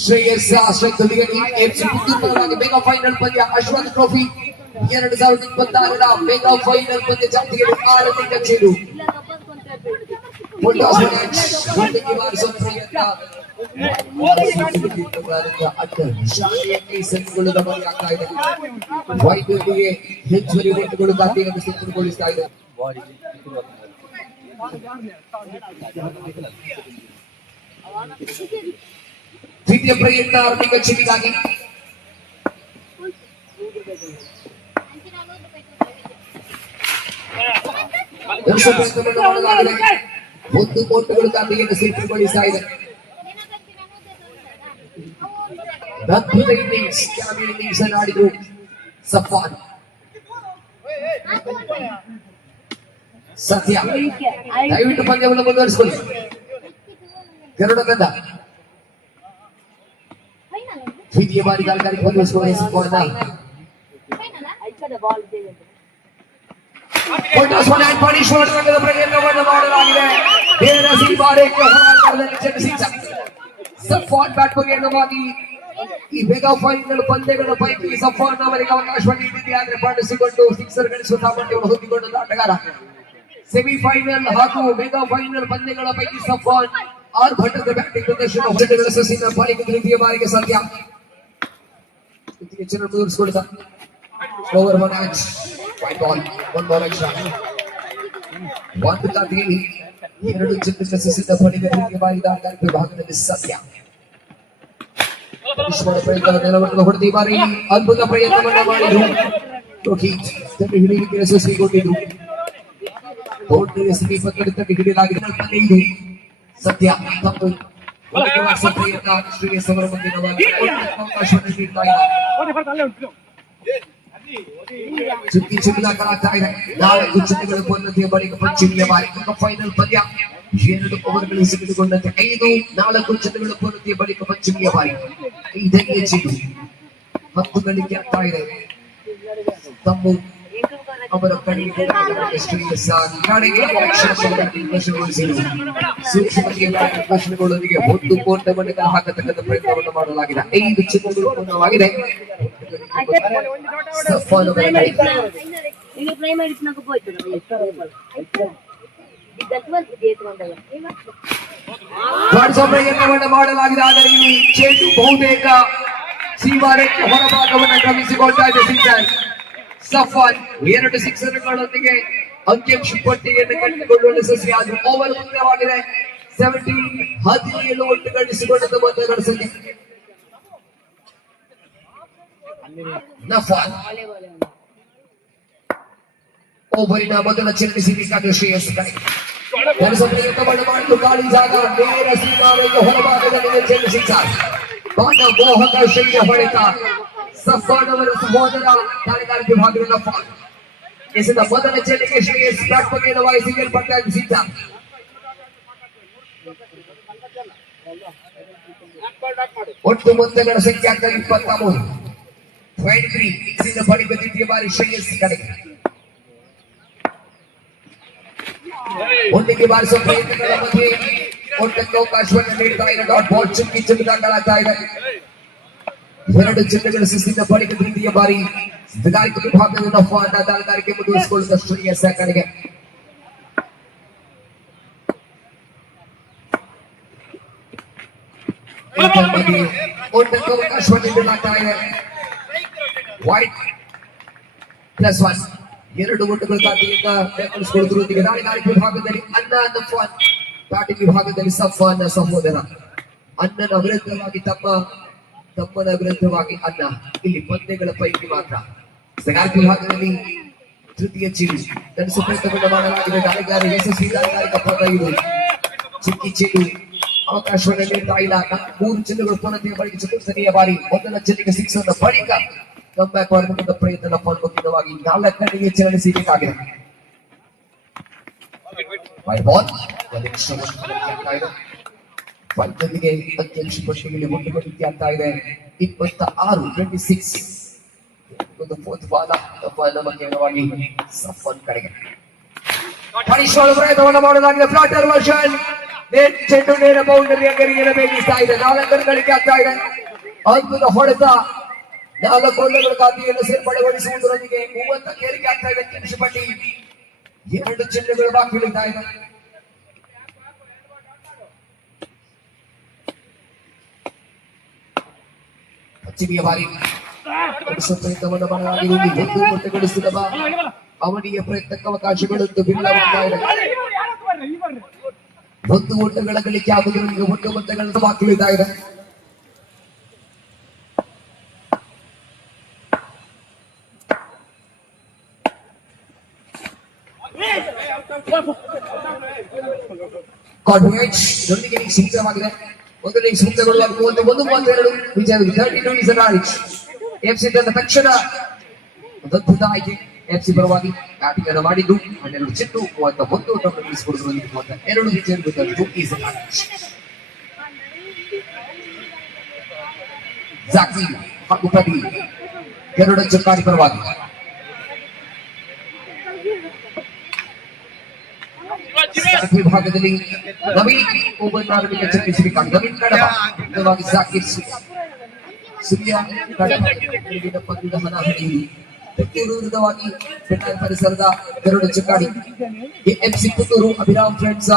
ಶ್ರೇಯಸ್ ಅಶ್ವಥ್ ವಿಗಡಿ ಎಫ್ಸಿ ಪುತ್ತೂರಿನವರಾಗಿ mega final ಪಂದ್ಯ ಅಶ್ವಥ್ ಟ್ರೋಫಿ ಎರಡು ಸಾವಿರದ ಇಪ್ಪತ್ತಾರರ ಮೇಗಾ ಫೈನಲ್ ಪಂದ್ಯ ಜಂಪಿಗೆ ಆರು ತಿಂಗಳ ಚೇರು ವೈದ್ಯರಿಗೆ ಹೆಚ್ಚುವರಿ ಒಟ್ಟುಗಳು ಖಾತೆಯನ್ನು ಸಿದ್ಧಗೊಳಿಸ್ತಾ ಇದೆ ದಿವ್ಯ ಪ್ರಯತ್ನ ಅರ್ಪಿಕ ಚೆವಿಗಾಗಿ ಒಂದು ಕೋಟುಗಳು ತಂದೆಯನ್ನು ಸಿದ್ಧಗೊಳಿಸ್ತಾ ಇದೆ ಅದ್ಭುತ ಇನ್ನಿಂಗ್ಸ್ ಸಫಾನ್ ಸತ್ಯ ದಯವಿಟ್ಟು ಪಂದ್ಯವನ್ನು ಮುಂದುವರಿಸಿಕೊಳ್ಳಿ ಗರುಡ ಗದ್ದ хи дие ಬಾರಿ 갈ការি ফটো স্কোর স্পোর্টস পড়না আইকা দা বল দে পটাস সোনা আই পারিশ সোনা গরে প্রগতি বডড়া লাগি রে রাশি পারে করা করে না চেন্সি সফট ব্যাট বগে লো মা কি মেগা ফাইনাল বন্দে গড়া বাইকি সফট অন আর আকাশ বনি বিদ্যার্থী পাড়িস কোটো सिक्सার গणसीটা पण बहुत इकों तो अटक रहा सेमीफाइनल হাকু মেগা ফাইনাল বন্দে গড়া বাইকি সফট আর হটার কে ব্যাটিং প্রদর্শন হটালে এসএসসি না পালে কে দিয়ে বাইরে কে সত্য Kitchen and moves good. Over one edge. White ball. One ball extra. ಒಂದು ದಾಟಿಯಲ್ಲಿ ಎರಡು ಚಿತ್ರ ಸಿದ್ಧ ಪಡೆದ ಬಾರಿದ ವಿಭಾಗದ ಮಿಸ್ ಸತ್ಯ ಹೊಡೆದ ಬಾರಿ ಅದ್ಭುತ ಪ್ರಯತ್ನವನ್ನು ಮಾಡಿದ್ರು ಹಿಡಿಯಲಿಕ್ಕೆ ಯಶಸ್ವಿಗೊಂಡಿದ್ರು ಬೋರ್ಡ್ ಸ್ಥಿತಿ ಇಪ್ಪತ್ತೆರಡು ಹಿಡಿಯಲಾಗಿದೆ ಸತ್ಯ ತಪ್ಪು Wakiwa Safrika Shri Sabar Mendinawati Shri ചുറ്റി ചുറ്റിലാക്കളാക്കായ നാളെ ഉച്ചകൾ കൊന്നെത്തിയ പണിക്ക് പശ്ചിമമായി ഫൈനൽ പദ്യ ಎರಡು ಓವರ್ಗಳು ಸಿಕ್ಕಿಕೊಂಡಂತೆ ಐದು ನಾಲ್ಕು ಚೆಂಡುಗಳು ಪೂರ್ತಿಯ ಬಳಿಕ ಪಶ್ಚಿಮಿಯ ಬಾರಿ ಇದನ್ನೇ ಚೆಂಡು ಹತ್ತು ಗಳಿಕೆ ಆಗ್ತಾ ಇದೆ ತಮ್ಮ ಅವರ ಪಡೆಗೆ ಸಾಗಿ ಪ್ರಶ್ನೆಗಳೊಂದಿಗೆ ಒಂದು ಹಾಕತಕ್ಕಂಥ ಪ್ರಯತ್ನವನ್ನು ಮಾಡಲಾಗಿದೆ ಐದು ಪೂರ್ಣವಾಗಿದೆ ಮಾಡಲಾಗಿದೆ ಆದರೆ ಇಲ್ಲಿ ಚೇಟು ಬಹುತೇಕ ಸೀಮಾರೇಖೆ ಹೊರಭಾಗವನ್ನು ಇದೆ ಸಫಾನ್ 226 ರ ಗಳೊಂದಿಗೆ ಅಂಕ್ಯಕ್ಷ ಪಟ್ಟಿಯನ್ನು ಕಟ್ಕೊಳ್ಳುವ ನೆಸೆಸಿ ಆಗಿದೆ ಓವರ್ ಮುಗಿಯವಾಗಿದೆ 17 ಹದಿ ಇಲ್ಲಿ ಓಲ್ಡ್ ಕಡಿಸಿಕೊಳ್ತ ಒಂದು ಕಡಿಸಿಕೊ ನಸಾನ್ ಓವರಿನ ಆದ ನಂತರ ಚಿನ್ನಿಸಿ ಬಿಡಕಡೆ ಶೈಯಸ್ಸಕ ಬಡಸುತ್ತೆ ಕಬಡ್ಡಿ ಮಾಳ್ತು ಕಾಳಿ ಜಾಗಾ ನೇರ ಸೀದಾ ಓಹೋ ಬಾಕ್ಕೆ ಜನ್ನಿಸಿ ಚಿನ್ನಿಸಿ ಬನ್ನಿ ಬೋಹಕ ಶೈಯ ಬಡಿಕಾ ಸಸ್ವಾಗಮನ ಸುಬೋಧನ ಕಾರ್ಯಕಾರಿಕೆ ಭಾಗವಿಲ್ಲ ಫಾಲ್ ಎಸೆದ ಮೊದಲ ಚೆಲ್ಲಿಗೆ ಶ್ರೇಯಸ್ ಬ್ಯಾಟ್ಮನ್ ವಹಿಸಿಲ್ಪಟ್ಟ ಸಿದ್ಧ ಒಟ್ಟು ಮೊದಲಗಳ ಸಂಖ್ಯೆ ಆಗ್ತಾ ಇಪ್ಪತ್ತ ಮೂರು ಫೈನ್ ತ್ರೀ ಇದರಿಂದ ಬಳಿ ಬಂದಿದ್ದೀಯ ಬಾರಿ ಶ್ರೇಯಸ್ ಕಡೆಗೆ ಒಂದಕ್ಕೆ ಬಾರಿಸುವ ಪ್ರಯತ್ನಗಳ ಮಧ್ಯೆ ಒಟ್ಟಕ್ಕೆ ಅವಕಾಶವನ್ನು ನೀಡ್ತಾ ಇರೋ ಡಾಟ್ ಬಾಲ್ ಚುಕ್ಕಿ ಚುಕ್ಕಿದಾಗಲಾಗ್ತಾ ಇದೆ वर्ल्ड चैंपियन सिस्टम का पड़ी के दिन दिया बारी दिलाए के भाग के दोनों फाइनल दालदार के मुद्दे स्कोर का स्ट्रिंग ऐसा करेगा उनको का स्वर्ण दिलाता है व्हाइट प्लस वन ये रोड वोट कर दाती है का मैं स्कोर दूर दिखे दालदार के भाग के दिन अन्ना द फाइनल पार्टी के भाग के दिन सब फाइनल संबोधना अन्ना नवरत्न की तपा दम्बन अग्रदभागी आता ಇಲ್ಲಿ ಪಂದೆಗಳ ಪೈಕಿ ಮಾತ್ರ ಸರ್ಕಾರಕ್ಕೆ ಆದ್ಲಿ ತೃತೀಯ ಚಿಲ್ಲು ತನ್ನ ಸ್ಪಷ್ಟತೆ 보면은 ಅಲ್ಲಿ ಗಾಲಕ್ಯಾರಿ ಎಸಸಿ ತಾರಕಾರಿ ಕಪಟಾಯಿ ಸಿಕ್ಕಿ ಚಿಲ್ಲು ಅವಕಾಶ ವನ್ನ ನೀ ತಾಯ್ಲ ಕಾमपुर ಚಿಲ್ಲುಗಳ ಪಂದ್ಯ ಬಡಿಸು ತರಿಯ ಬಾರಿ ಒಂದನೇ ಚೆಲ್ಲಿಗೆ ಸಿಕ್ಸ್ ಅನ್ನು ಬಡಿಕಾ ಕಮ್ ಬ್ಯಾಕ್ ಮಾಡುವ ಪ್ರಯತ್ನ ನಮ್ಮ ಕೊಕ್ಕೆಗಾಗಿ ಗಾಲಕ್ ಕಡೆಯಿಂದ ಸಿಕ್ಕಾಗಿದೆ ಬೈ ಬೌನ್ಸ್ ಬಲಿ ಸುಶು ಕಾಯ್ ಪಂಚಮಿಗೆ ಇಪ್ಪತ್ತು ವರ್ಷಗಳಿಗೆ ಅಂತ ಇದೆ ಇಪ್ಪತ್ತ ಆರು ಟ್ವೆಂಟಿ ಸಿಕ್ಸ್ ಒಂದು ಫೋರ್ತ್ ಬಾಲ ಸಫರ್ ಕಡೆಗೆ ಪ್ರಯತ್ನವನ್ನು ಮಾಡಲಾಗಿದೆ ನೇರ ಬೌಂಡರಿ ಇದೆ ನಾಲ್ಕರ ಆಗ್ತಾ ಇದೆ ಅದ್ಭುತ ಹೊಡೆತ ನಾಲ್ಕು ಖಾತೆಯನ್ನು ಸೇರ್ಪಡೆಗೊಳಿಸುವುದರೊಂದಿಗೆ ಮೂವತ್ತ ಏರಿಕೆ ಆಗ್ತಾ ಇದೆ ಎರಡು ಚೆಂಡುಗಳು ಬಾಕಿ ಇದೆ ಪಶ್ಚಿಮೆಯ ಬಾರಿ ಕೊಡಿಸಿದ ಅವನಿಗೆ ಪ್ರಯತ್ನಕ್ಕೆ ಅವಕಾಶಗಳು ಭಿನ್ನವಾಗಿದೆ ಒಂದು ಓಟಗಳ ಗಳಿಕೆ ಆಗುವುದರೊಂದಿಗೆ ಒಂದು ಮತಗಳನ್ನು ಬಾಕುಳಿದಾಗಿದೆ ಕಾಡ್ವೇಜ್ ಜೊತೆಗೆ ಶೀಘ್ರವಾಗಿದೆ ಒಂದೇ ಒಂದು ಚುಕ್ಕಿ ಮಾಡ್ಬಿಡೋರು ಒಂದು ಒಂದು ಮಾತೇ ಹೇಳೋದು ವಿಜಯ 32 ನಿಂದ ಆರಿಚ್ ಎಫ್ಸಿ ದ ತಕ್ಷದ ಅದ್ಭುತಾಯಿಗೆ ಎಫ್ಸಿ ಪರವಾಗಿ ಕಾಟಿ ಕಡವಾದಿದ್ದು ಅಣ್ಣು ಚಿಂಟು ಕೊಂತ ಒಂದು ಒಂದು ಸ್ಕೋರ್ ಬಂದಿದೆ ಮತ್ತೇನೋ ಹಿಂಚೆ ಅಂತ ಟೂಕಿಸ್ ಆರಿಚ್ ಜಾಕಿ ಕಪಿಟಿ ಕರಡ ಚಕ್ಕಾರಿ ಪರವಾಗಿ ವಿಭಾಗದಲ್ಲಿ ನವೀನ್ ಒಬ್ಬರನ್ನಾರರಿಗೆ ಚರ್ಚಿಸಬೇಕಾಗಿ ನವೀನ್ ಕಡವ ನಿಜವಾಗಿ ಜಾಕಿರ್ ಸೂರ್ಯ ಕಡವ ಪಂದ್ಯದ ಹಣಹಣಿಯಲ್ಲಿ ಪುತ್ತೂರು ವಿರುದ್ಧವಾಗಿ ಬೆಣ್ಣಾರ್ ಪರಿಸರದ Garuda ಚಕಾಡಿ AFC Puttur Abhiram friends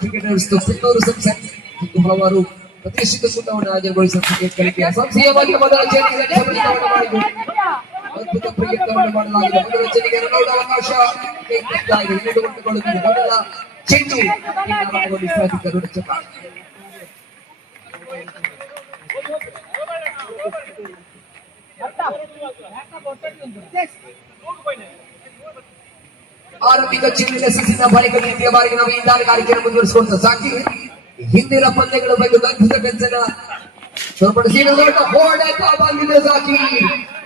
cricketers Puttur ಸಂಸತ್ ಮತ್ತು ಹಲವಾರು ಪ್ರತಿಷ್ಠಿತ ಕೂಟವನ್ನು ಹಾಜರುಗೊಳಿಸುವ ಕ್ರಿಕೆಟ್ ಗಳಿಗೆ ಅಸಂಶಯವಾಗಿ ಮೊದಲ ಚೇತರಿಸಿದ ಪುರಿ ಕಣ್ ಮಾಡ್ಲಾಂಗಿ ಮಲ್ಲೇಶ್ ತಿಂಗನೋಡವ ಆಶಾ ಕುತ್ತಾಯ್ ನೀಡ್ೋಂಡು ಕೊಳ್ಬಿಡ ಮಲ್ಲಾ ಚಿಂಟು ಕಣ್ ಮಾಡ್ಲಿ ಇಷ್ಟಿ ಕಡೋಡ್ ಚೆಕ ಒಥೋಕ ಮಲ್ಲಾ ಮಲ್ಲಾ ಮಟಾ ಯಾಕ ಬೊಟ್ಟೆ ಇಂದ್ು ಯೆಸ್ ಹೋಗ್ಪೋಯ್ನೆ ಆರಪಿ ಕ ಚಿಂಟು ನಿಸಿ ತಿನ್ನ ಬಾಲಕ್ಕೆ ದ್ವಿತೀಯ ಬಾರಿ ಗೆ ನವೀಂದಾರ್ ಕಾಕಿ ನಮ್ಮ ಸ್ಕೋರ್ ಸಾಕಿ ಹಿಂದಿಲ ಪಂದೆಗಳ ಬಗ್ಗೆ ದಕ್ಷ ಕಂಸನ ಶೋರ್ಪಡ್ ಸಿನ್ ನೋಡಾ ಹೋಡಾ ಕಾ ಬಂದಿದೆ ಸಾಕಿ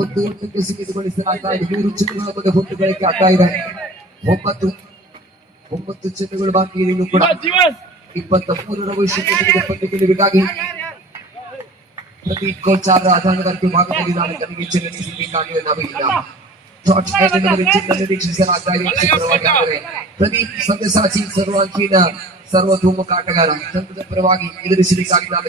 ಒಂದು ಒಂದಕ್ಕೆ ಸೀಮಿತಗೊಳಿಸಲಾಗ್ತಾ ಇದೆ ಮೂರು ಚಿನ್ನಗಳ ಬಗ್ಗೆ ಒಂದು ಗಳಿಕೆ ಆಗ್ತಾ ಇದೆ ಒಂಬತ್ತು ಒಂಬತ್ತು ಚಿನ್ನಗಳು ಬಾಕಿ ಇನ್ನು ಕೂಡ ಇಪ್ಪತ್ತ ಮೂರರ ವಯಸ್ಸಿಗೆ ಪಟ್ಟು ಗೆಲ್ಲುವಿಗಾಗಿ ಪ್ರತಿ ಕೋಚ್ ಆದ ಆಧಾರವಾಗಿ ಭಾಗದಲ್ಲಿ ನಾನು ತಮಗೆ ಚೆನ್ನೈ ಸಿಗಬೇಕಾಗಿದೆ ಸರ್ವಾಂಗೀನ ಸರ್ವತೋಮುಖ ಆಟಗಾರ ಪರವಾಗಿ ಎದುರಿಸಬೇಕಾಗಿ ನಾನು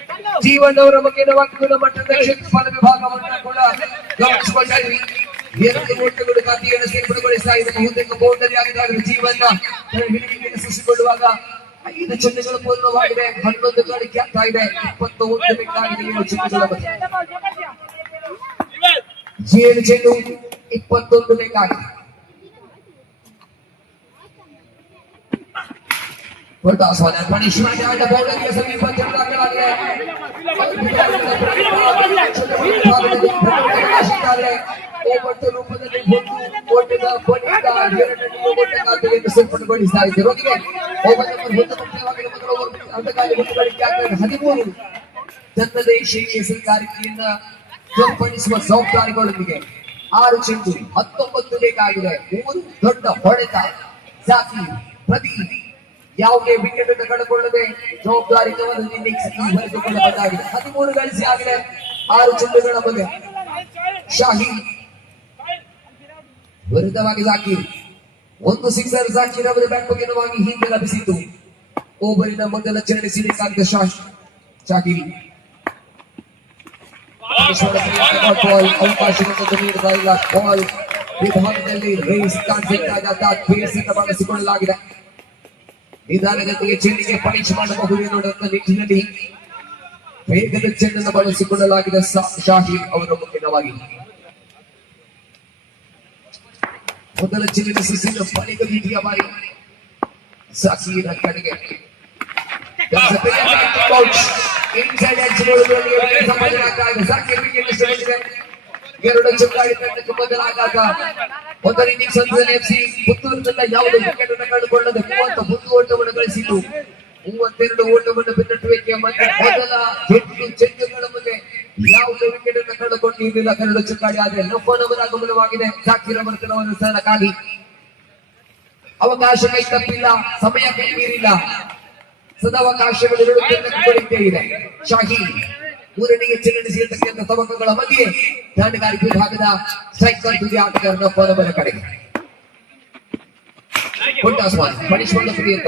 ಜೀವನವರ ಬಗ್ಗೆ ನಾವು ವಿಭಾಗವನ್ನು ಕೂಡ ಎರಡು ಸೇರ್ಪಡೆಗೊಳಿಸ್ತಾ ಬೌಂಡರಿ ಜೀವನ ಸಸಿಕೊಳ್ಳುವಾಗ ಐದು ಚಿಹ್ನೆಗಳು ಪೂರ್ಣವಾಗಿದೆ ಹನ್ನೊಂದು ಗಾಡಿ ಅಂತ ಇದೆ ಒಂದು ಚೆಂಡು ಇಪ್ಪತ್ತೊಂದು ಬೇಕಾಗಿದೆ ಹೊರಟಾಸ್ವಾದ ಪಣಿಶಿವಾಗಿ ಆಟ ಬೌಲರಿಗೆ ಸಮೀಪ ತಿರುಗಾಗಲಾಗಿದೆ ಒಬ್ಬಟ್ಟು ಹದಿಮೂರು ಆರು ಚೆಂಡು ಹತ್ತೊಂಬತ್ತು ಬೇಕಾಗಿದೆ ಮೂರು ದೊಡ್ಡ ಹೊಡೆತ ಜಾತಿ ಪ್ರತಿ ಯಾವುದೇ ಬಿಟ್ಟು ಕಳೆದುಕೊಳ್ಳದೆ ಜವಾಬ್ದಾರಿತವನ್ನು ಬರೆದುಕೊಳ್ಳಬಹುದಾಗಿದೆ ಹದಿಮೂರು ಗಳಿಸಿ ಆಗಲೇ ಆರು ಚಂದ್ರಗಳ ಬಗ್ಗೆ ಶಾಹಿ ತ್ವರಿತವಾಗಿ ಸಾಕಿ ಒಂದು ಸಿಕ್ಸರ್ ಸಾಕಿ ಅವರ ಬ್ಯಾಟ್ ಬಗೆನವಾಗಿ ಹಿಂದೆ ಲಭಿಸಿದ್ದು ಓವರಿನ ಮೊದಲ ಚರಣೆ ಸೀರಿಯಸ್ ಶಾಹಿ ಶಾಹಿ ಅವಕಾಶವನ್ನು ಬಾಲ್ ವಿಭಾಗದಲ್ಲಿ ಬಳಸಿಕೊಳ್ಳಲಾಗಿದೆ ನಿಧಾನಗತಿಗೆ ಚೆಲ್ಲಿಗೆ ಪಾಲಿಶ್ ಮಾಡಬಹುದು ಎನ್ನುವುದನ್ನು ನಿಟ್ಟಿನಲ್ಲಿ ವೇಗದ ಚೆಂಡನ್ನು ಬಳಸಿಕೊಳ್ಳಲಾಗಿದೆ ಶಾಹೀದ್ ಅವರ ಮುಖ್ಯವಾಗಿ ಮೊದಲ ಚೆಲ್ಲಿನ ಸುಸಿನ ಪಾಲಿಗೆ ರೀತಿಯ ಬಾರಿ ಸಾಕೀರ ಕಡೆಗೆ ಇನ್ಸೈಡ್ ಎಡ್ಜ್ ನೋಡುವುದರಲ್ಲಿ ಸಾಕೀರ್ ವಿಕೆಟ್ ಎರಡು ಚುಕ್ಕಾಡಿ ತಂಡಕ್ಕೆ ಬದಲಾದಾಗ ತಂಡ ಯಾವುದೇ ವಿಕೆಟ್ ಅನ್ನು ಮೂವತ್ತ ಒಂದು ಓಟವನ್ನು ಗಳಿಸಿತು ಮೂವತ್ತೆರಡು ಓಟವನ್ನು ಯಾವುದೇ ವಿಕೆಟ್ ಕನ್ನಡ ಚುಕ್ಕಾಡಿ ಆದರೆ ಅವರ ಅವಕಾಶ ಕೈ ತಪ್ಪಿಲ್ಲ ಸಮಯ ಕೈ ಮೀರಿಲ್ಲ ಸದಾವಕಾಶಗಳು ಶಾಹಿ ಮೂರನೆಯ ಚಲನಶೀಲತೆಯನ್ನು ತವಕಗಳ ಬಗ್ಗೆ ದಾಂಡಗಾರಿಕೆ ವಿಭಾಗದ ಸೈಕಲ್ ತುದಿ ಆಟಗಾರನ ಪದವರ ಕಡೆಗೆ ಕೊಟ್ಟಾಸ್ವಾನ್ ಪಣಿಶ್ವರ ಪ್ರಿಯತ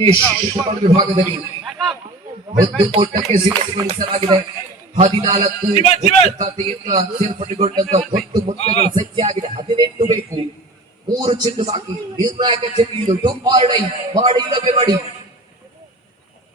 ಈ ಶಿಕ್ಷಣ ವಿಭಾಗದಲ್ಲಿ ಒಂದು ಓಟಕ್ಕೆ ಸೀಮಿತಗೊಳಿಸಲಾಗಿದೆ ಹದಿನಾಲ್ಕು ಸೇರ್ಪಡೆಗೊಂಡಂತ ಒಂದು ಮೊಟ್ಟೆಗಳ ಸಂಖ್ಯೆ ಆಗಿದೆ ಹದಿನೆಂಟು ಬೇಕು ಮೂರು ಚೆಂಡು ಬಾಕಿ ನಿರ್ಣಾಯಕ ಚೆಂಡು ಇದು ಟೂ ಮಾಡಿ ಮಾಡಿ ಇಲ್ಲವೇ ಮಾಡಿ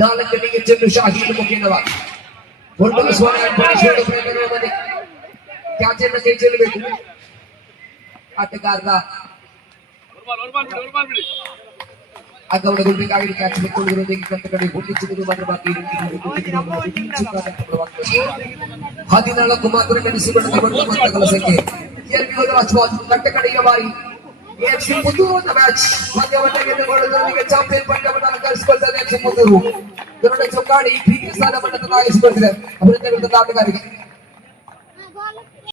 ذلك اللي يتم شاهينه كده والله سبحانه وتعالى क्या चेन के चल बेटी ಆಟಗಾರರ ಅಗೌಡ ಗುಂಡಿಗಾಗಿ ಕ್ಯಾಚ್ ಬಿಟ್ಟುಕೊಂಡಿರುವುದಕ್ಕೆ ಕಂತ ಕಡೆ ಹುಟ್ಟಿಸಿದರು ಮಾತ್ರ ಬಾಕಿ ಹದಿನಾಲ್ಕು ಮಾತ್ರ ಗಳಿಸಿಕೊಂಡ ಸಂಖ್ಯೆ ಎರಡು ರಾಜವಾದ ಕಟ್ಟ ಕಡೆಯ ಬಾರಿ reaction ಪುತ್ತೂರು ಅಂತ ಮ್ಯಾಚ್ ಪಂದ್ಯವನ್ನು ತೆಗೆದುಕೊಳ್ಳಲು ನಿಮಗೆ ಚಾಂಪಿಯನ್ ಪಂದ್ಯವನ್ನು ಕಳಿಸಿಕೊಳ್ತಾ reaction ಪುತ್ತೂರು ಕನ್ನಡ ಚೌಕಾಣಿ ಪಿ ಕೆ ಸ್ಥಾನವನ್ನು ಚಲಾಯಿಸಿಕೊಳ್ತಿದೆ ಅಭಿನಂದನೆ ನಾಟಕರಿಗೆ